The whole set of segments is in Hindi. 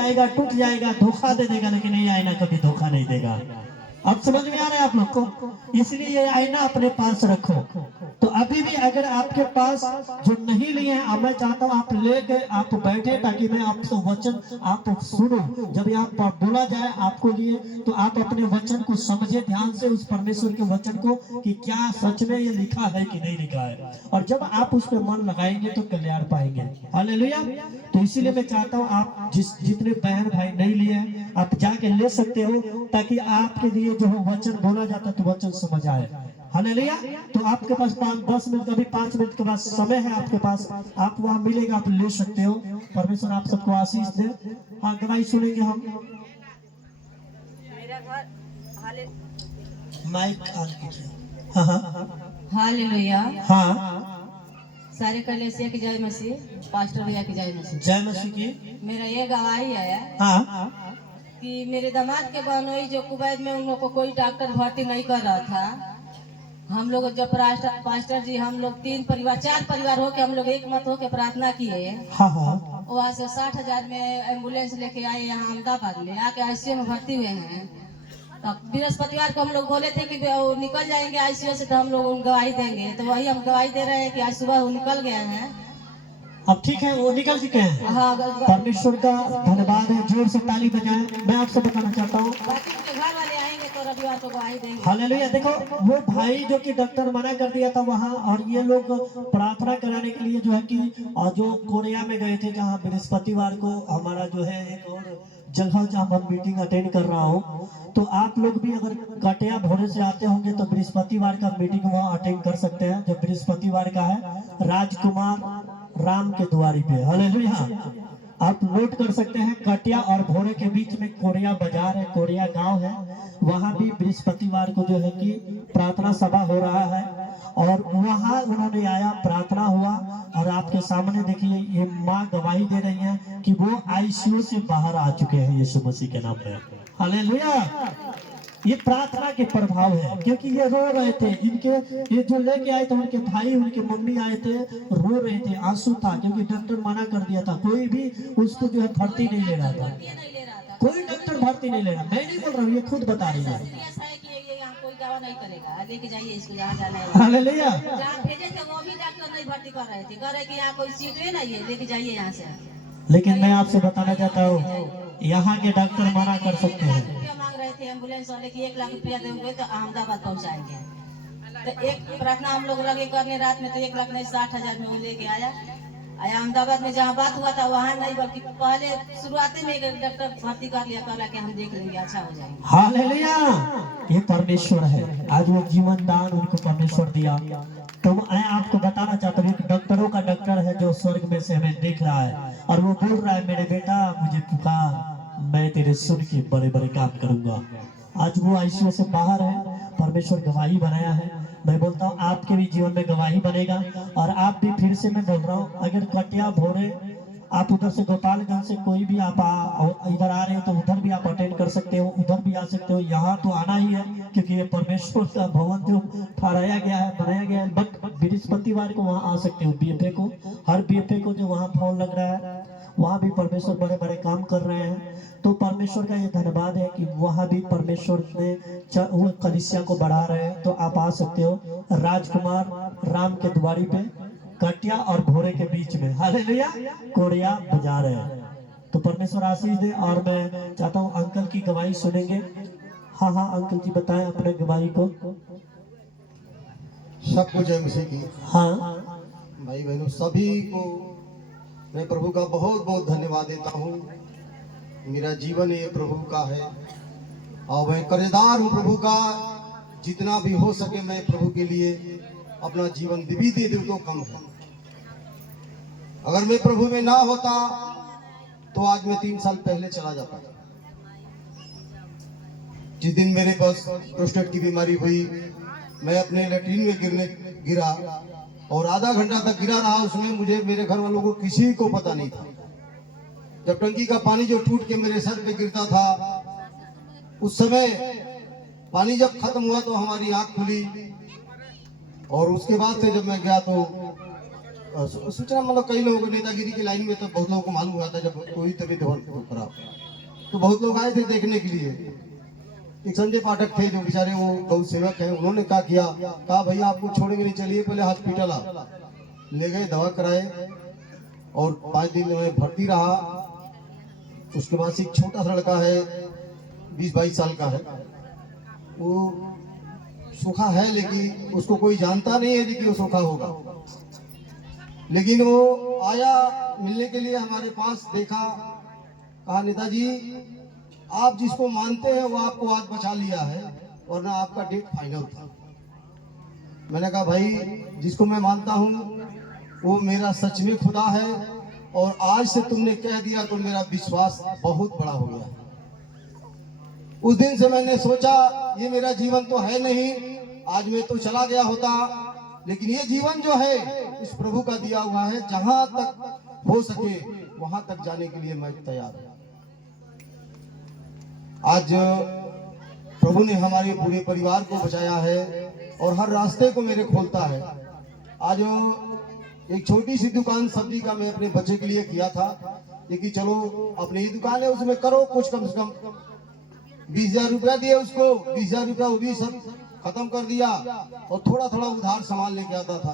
जाएगा, टूट जाएगा, धोखा दे देगा, लेकिन ये आईना कभी धोखा नहीं देगा। अब समझ में आ रहा है आप लोग को? इसलिए ये आईना अपने पास रखो। तो अभी भी अगर आपके पास जो नहीं लिए हैं, अब मैं चाहता हूँ आप लेके आप बैठे, ताकि मैं आपसे वचन आप सुनो। जब आप बोला जाए आपको लिए, तो आप अपने वचन को समझे ध्यान से, उस परमेश्वर के वचन को, कि क्या सच में ये लिखा है कि नहीं लिखा है। और जब आप उस पर मन लगाएंगे तो कल्याण पाएंगे। हालेलुया। तो इसीलिए मैं चाहता हूँ आप जितने बहन भाई नहीं लिए हैं, आप जाके ले सकते हो, ताकि आपके लिए जो है वचन बोला जाता है तो वचन समझ आए। हालेलुया। तो आपके पास 5-10 मिनट, कभी 5 मिनट के बाद समय है आपके पास, आप वहां मिलेगा, आप ले सकते हो। परमेश्वर आप सबको आशीष दे। हाँ, गवाही सुनेंगे हम। माइक ऑन कीजिए। हाँ हाँ हालेलुया। हाँ। सारे कलेसिया की जय मसीह, पास्टर भैया की जय मसीह। जय मसीह की। मेरा ये गवाही है हाँ कि मेरे दामाद के बहनोई जो कुवैत में, उन लोग को कोई डॉक्टर भर्ती नहीं कर रहा था। हम लोग जब पास्टर जी, हम लोग 4 परिवार होके, हम लोग एक मत होके प्रार्थना किए। हाँ हाँ। वहाँ से 60,000 में एम्बुलेंस लेके आए यहाँ अहमदाबाद में, आके आईसीयू में भर्ती हुए हैं। तब बृहस्पतिवार को हम लोग बोले थे कि वो निकल जाएंगे आईसीयू से, तो हम लोग गवाही देंगे। तो वही हम गवाही दे रहे हैं कि आज सुबह वो निकल गए हैं। अब ठीक है, वो निकल चुके हैं। हाँ, परमेश्वर का धन्यवाद है। जोर से ताली बजाएं। मैं आपसे बताना चाहता हूँ, बाकी उनके घर वाले आएंगे तो रविवार को गवाही देंगे। हालेलुया। देखो, वो भाई जो कि डॉक्टर मना कर दिया था वहाँ, और ये लोग प्रार्थना कराने के लिए जो है कि जो कोरिया में गए थे, जहाँ बृहस्पतिवार को हमारा जो है एक और जगह जहाँ मैं मीटिंग अटेंड कर रहा हूँ। तो आप लोग भी अगर कटिया भोरे से आते होंगे तो बृहस्पतिवार का मीटिंग वहाँ अटेंड कर सकते हैं, जो बृहस्पतिवार का है राजकुमार राम के द्वारी पे। हालेलुया। आप नोट कर सकते हैं, कटिया और भोरे के बीच में कोरिया बाजार है, कोरिया गांव है। वहां भी बृहस्पतिवार को जो है कि प्रार्थना सभा हो रहा है, और वहां उन्होंने आया, प्रार्थना हुआ, और आपके सामने देखिए ये माँ गवाही दे रही है कि वो आईसीयू से बाहर आ चुके हैं यीशु मसीह के नाम में। हालेलुया। ये प्रार्थना के प्रभाव है, क्योंकि ये रो रहे थे। इनके ये जो लेके आए थे, उनके भाई उनके मम्मी आए थे, रो रहे थे, आंसू था, क्योंकि डॉक्टर मना कर दिया था। कोई भी उसको जो है भर्ती नहीं ले रहा था, कोई डॉक्टर भर्ती नहीं ले रहा। मैं नहीं बोल रहा हूँ, ये खुद बता रही है। नहीं करेगा, लेके जाइए इसको जहाँ जाना है। हालेलुया। जहाँ भेजे थे वो भी डॉक्टर नहीं भर्ती कर रहे थे, कह रहे कि यहाँ कोई सीट ही नहीं है, लेके जाइए यहाँ से। लेकिन मैं आपसे बताना चाहता हूँ, यहाँ के डॉक्टर मना कर सकते हैं। रुपया मांग रहे थे एम्बुलेंस वाले की, 1 लाख रुपया देंगे तो अहमदाबाद पहुँचाएंगे। तो एक प्रार्थना हम लोग लगे करने रात में, तो 1 लाख नहीं 60,000 में वो लेके आया अहमदाबाद में। जहाँ बात हुआ था वहाँ नहीं, बल्कि पहले शुरुआती में एक डॉक्टर भर्ती कर लिया, कहला कि हम देख लेंगे, अच्छा हो जाएगा। हालेलुया। ये परमेश्वर है। आज वो जीवन दान उनको परमेश्वर दिया। तो मैं आपको बताना चाहता हूँ, एक डॉक्टरों का डॉक्टर है जो स्वर्ग में से हमें देख रहा है, और वो बोल रहा है, मेरे बेटा मुझे पुकार, मैं तेरे सुन के बड़े बड़े काम करूंगा। आज वो आईसीयू से बाहर है, परमेश्वर गवाही बनाया है। मैं बोलता हूँ आपके भी जीवन में गवाही बनेगा। और आप भी, फिर से मैं बोल रहा हूँ, अगर कटिया भोरे आप उधर से गोपालगंज से कोई भी आप इधर आ रहे हो, तो उधर भी आप अटेंड कर सकते हो, उधर भी आ सकते हो। यहाँ तो आना ही है, क्योंकि ये परमेश्वर का भवन जो ठहराया गया है, बनाया गया है। बट बृहस्पतिवार को वहाँ आ सकते हो, बीएफए को, हर बीएफए को जो वहाँ भवन लग रहा है, वहाँ भी परमेश्वर बड़े बड़े काम कर रहे हैं। तो परमेश्वर का ये धन्यवाद है कि वहाँ भी परमेश्वर ने वो कलीसिया को बढ़ा रहे हैं। तो आप आ सकते हो राजकुमार राम के द्वारी पे, कटिया और भोरे के बीच में। हालेलुया। कोरिया बाजार है। तो परमेश्वर आशीष दे। और मैं चाहता हूँ अंकल की गवाही सुनेंगे। हाँ हाँ अंकल जी, बताएं अपने गवाही को। सबको जय मसीह की। हाँ भाई बहनों सभी को मैं प्रभु का बहुत बहुत धन्यवाद देता हूँ। मेरा जीवन ये प्रभु का है, और मैं कर्जदार हूँ प्रभु का। जितना भी हो सके मैं प्रभु के लिए अपना जीवन भी दे दूँ तो कम है। अगर मैं प्रभु में ना होता तो आज मैं 3 साल पहले चला जाता। जिस दिन मेरे पास प्रोस्टेट की बीमारी हुई, मैं अपने लैट्रिन में गिरा, और आधा घंटा तक गिरा रहा। उसमें मुझे, मेरे घर वालों को किसी को पता नहीं था। जब टंकी का पानी जो टूट के मेरे सर पे गिरता था, उस समय पानी जब खत्म हुआ तो हमारी आंख खुली, और उसके बाद से जब मैं गया तो सूचना मतलब कई लोगों को नेतागिरी की लाइन में तो बहुत लोगों को मालूम हुआ था, जब कोई तबीयत बहुत खराब तो बहुत लोग आए थे देखने के लिए। एक संजय पाठक थे जो बेचारे वो गौ सेवक हैं, उन्होंने क्या किया, कहा भैया आपको छोड़ेंगे नहीं, चलिए पहले हॉस्पिटल आ। ले गए, दवा कराए और 5 दिन में भर्ती रहा। उसके बाद से एक छोटा सा लड़का है 20-22 साल का है, वो सूखा है लेकिन उसको कोई जानता नहीं है कि वो सूखा होगा, लेकिन वो आया मिलने के लिए हमारे पास, देखा, कहा नेताजी आप जिसको मानते हैं वो आपको आज बचा लिया है, वरना आपका डेट फाइनल था। मैंने कहा भाई जिसको मैं मानता हूँ वो मेरा सच में खुदा है, और आज से तुमने कह दिया तो मेरा विश्वास बहुत बड़ा हो गया। उस दिन से मैंने सोचा ये मेरा जीवन तो है नहीं, आज मैं तो चला गया होता, लेकिन ये जीवन जो है इस प्रभु का दिया हुआ है, जहां तक हो सके वहां तक जाने के लिए मैं तैयार हूं। आज प्रभु ने हमारे पूरे परिवार को बचाया है और हर रास्ते को मेरे खोलता है। आज एक छोटी सी दुकान सब्जी का मैं अपने बच्चे के लिए किया था, लेकिन चलो अपनी ही दुकान है उसमें करो कुछ, कम से कम 20,000 रुपया दिए उसको, 20,000 रुपया वो भी सब खत्म कर दिया, और थोड़ा थोड़ा उधार सामान लेके आता था।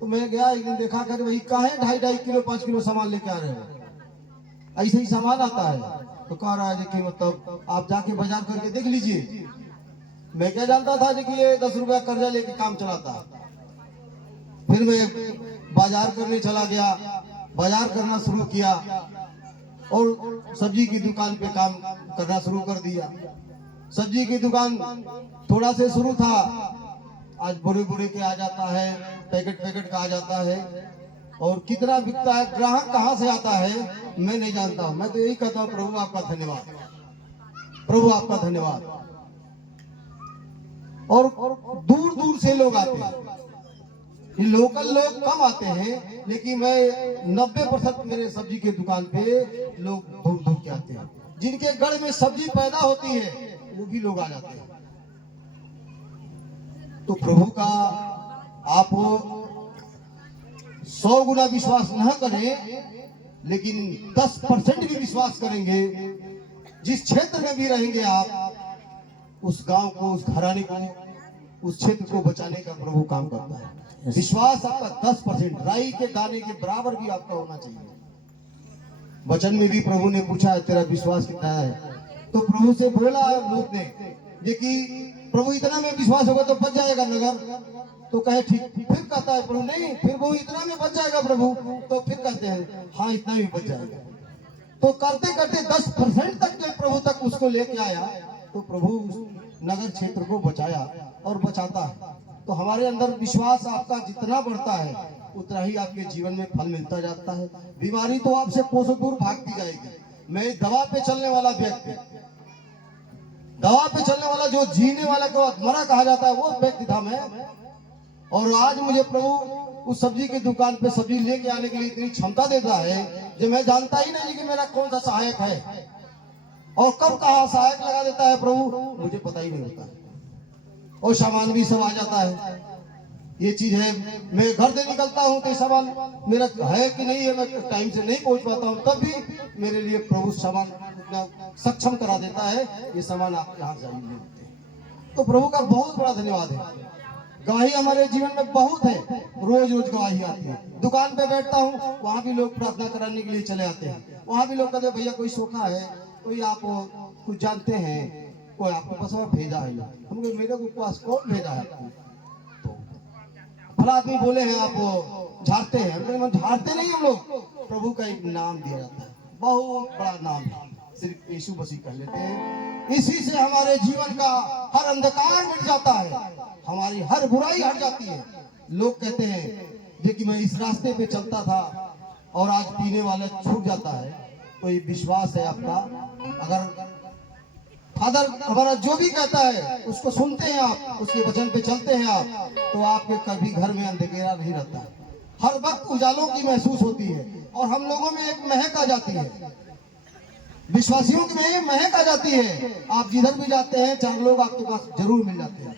तो मैं गया एक दिन, देखा कर भाई काहे 2.5 किलो 5 किलो सामान लेके आ रहे हो, ऐसे ही सामान आता है। तो कह रहा है कि मतलब आप जाके बाजार करके देख लीजिए। मैं क्या जानता था कि ये 10 रुपया कर्जा लेके काम चलाता। फिर मैं बाजार करने चला गया, बाजार करना शुरू किया और सब्जी की दुकान पे काम करना शुरू कर दिया। सब्जी की दुकान थोड़ा से शुरू था, आज बुरे बुरे के आ जाता है, पैकेट पैकेट का आ जाता है, और कितना बिकता है, ग्राहक कहाँ से आता है मैं नहीं जानता हूँ। मैं तो यही कहता हूँ प्रभु आपका धन्यवाद, प्रभु आपका धन्यवाद। और दूर दूर से लोग आते हैं, ये लोकल लोग कम आते हैं, लेकिन मैं 90% मेरे सब्जी के दुकान पे लोग दूर दूर के आते हैं। जिनके गढ़ में सब्जी पैदा होती है वो भी लोग आ जाते हैं। तो प्रभु का आप 100 गुना विश्वास न करें, लेकिन 10% भी विश्वास करेंगे, जिस क्षेत्र में भी रहेंगे आप, उस गांव को, उस घराने को, उस क्षेत्र को बचाने का प्रभु काम करता है। विश्वास आपका 10%, राई के दाने के बराबर भी आपका होना चाहिए। वचन में भी प्रभु ने पूछा है तेरा विश्वास कितना है, तो प्रभु से बोला है लूत ने ये कि प्रभु इतना में विश्वास होगा तो बच जाएगा नगर। तो कहे ठीक, फिर कहता है प्रभु नहीं, फिर वो इतना में बच जाएगा प्रभु, तो फिर कहते हैं हाँ इतना में बच जाएगा। तो करते करते 10% तक जब प्रभु तक उसको लेके आया, तो प्रभु नगर क्षेत्र को बचाया और बचाता है। तो हमारे अंदर विश्वास आपका जितना बढ़ता है उतना ही आपके जीवन में फल मिलता जाता है। बीमारी तो आपसे कोसों दूर भागती जाएगी। मैं दवा पे चलने वाला व्यक्ति, दवा पे चलने वाला, जो जीने वाला को मरा कहा जाता है, वो व्यक्ति था मैं। और आज मुझे प्रभु उस सब्जी की दुकान पे सब्जी लेके आने के लिए इतनी क्षमता देता है जो मैं जानता ही नहीं कि मेरा कौन सा सहायक है और कब कहाँ सहायक लगा देता है प्रभु, मुझे पता ही नहीं होता। और सामान भी सब आ जाता है। ये चीज है, मैं घर से निकलता हूँ तो सामान मेरा है कि नहीं है, मैं टाइम से नहीं पहुंच पाता हूँ, तब भी मेरे लिए प्रभु सामान इतना सक्षम करा देता है, ये सामान आपके यहाँ जारी मिलते हैं। तो प्रभु का बहुत बड़ा धन्यवाद है। गवाही हमारे जीवन में बहुत है, रोज रोज गवाही आती है। दुकान पे बैठता हूँ, वहाँ भी लोग प्रार्थना कराने के लिए चले आते हैं। वहाँ भी लोग कहते हैं भैया कोई सोखा है, कोई आप कुछ जानते हैं, कोई आपके पास भेजा है। हम मेरे को पास कौन भेजा है आपको? भला आदमी बोले हैं आप झाड़ते हैं, हम झाड़ते नहीं, हम लोग प्रभु का एक नाम दिया जाता है, बहुत बड़ा नाम है, सिर्फ यीशु मसीह कह लेते हैं। इसी से हमारे जीवन का हर अंधकार मिट जाता है, हमारी हर बुराई हट जाती है। लोग कहते हैं कि मैं इस रास्ते पे चलता था और आज पीने वाला छूट जाता है, तो ये विश्वास है आपका। अगर फादर हमारा जो भी कहता है उसको सुनते हैं आप, उसके वचन पे चलते हैं आप, तो आपके कभी घर में अंधेरा नहीं रहता। हर वक्त उजालों की महसूस होती है और हम लोगों में एक महक आ जाती है, विश्वासियों में महक आ जाती है। आप जिधर भी जाते हैं 4 लोग आपके पास जरूर मिल जाते हैं।